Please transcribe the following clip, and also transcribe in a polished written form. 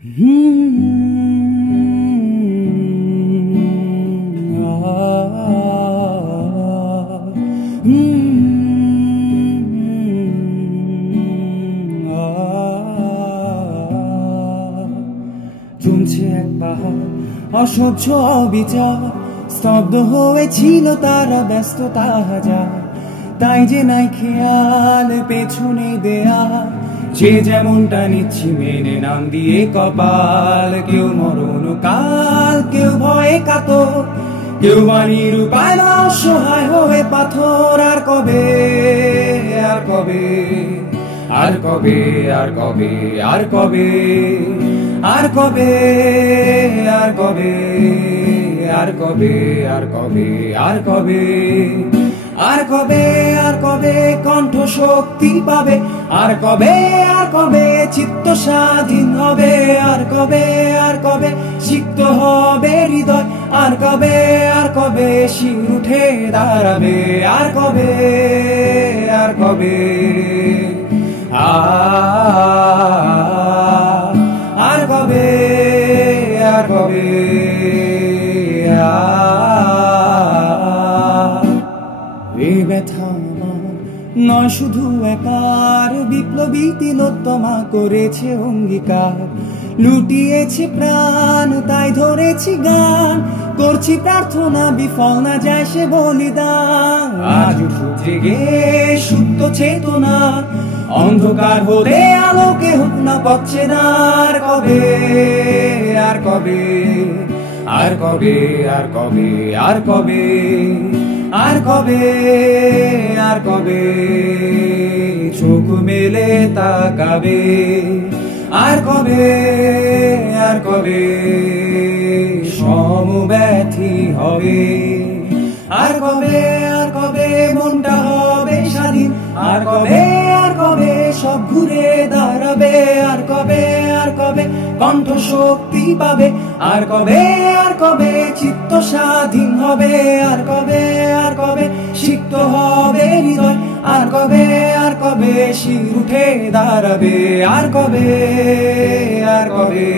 জমছে এক পাহাড় অসহ্য অবিচার, স্তব্ধ হয়েছিল তারা ব্যস্ততা হাজার। তাই যে নাই খেয়াল পেছনে দেয়া, যে যেমনটা নিচ্ছি মেনে নাম দিয়ে কপাল। কেউ মরণ কাল, কেউ ভয়ে কাতর, কেউ বাণীর উপায় না অসহায় হয়ে পাথর। আর কবে, আর কবে, আর কবে, আর কবে, আর কবে, আর কবে, আর কবে, আর কবে, আর কবে, আর কবে, আর কবে, আর কবে কণ্ঠ শক্তি পাবে? আর কবে, আর কবে চিত্ত স্বাধীন হবে? আর কবে, আর কবে সিক্ত হবে হৃদয়? আর কবে, আর কবে শির উঠে দাঁড়াবে? আর কবে, আর কবে, আর কবে, আর কবে, এ ব্যথা নয় শুধু একার, বিপ্লবী তিলোত্তমা করেছে অঙ্গীকার। লুটিয়েছি প্রাণ তাই ধরেছি গান, করছি প্রার্থনা বিফল না যায় সে বলিদান। আজ উঠুক জেগে সুপ্ত চেতনা, অন্ধকার হলে আলোকে হোক না পথে না। আর কবে, আর কবে, আর কবে, আর কবে, আর কবে, আর কবে, আর কবে চোখ মেলে তাকাবে? আর কবে, আর কবে সমব্যথী হবে? আর কবে, আর কবে মনটা হবে স্বাধীন? আর কবে, আর কবে সব ঘুরে দাঁড়াবে? আর কবে, আর কবে কণ্ঠ শক্তি পাবে? আর কবে, আর কবে চিত্ত স্বাধীন হবে? আর কবে, আর কবে সিক্ত হবে হৃদয়? আর কবে, আর কবে শির উঠে দাঁড়াবে? আর কবে, আর কবে,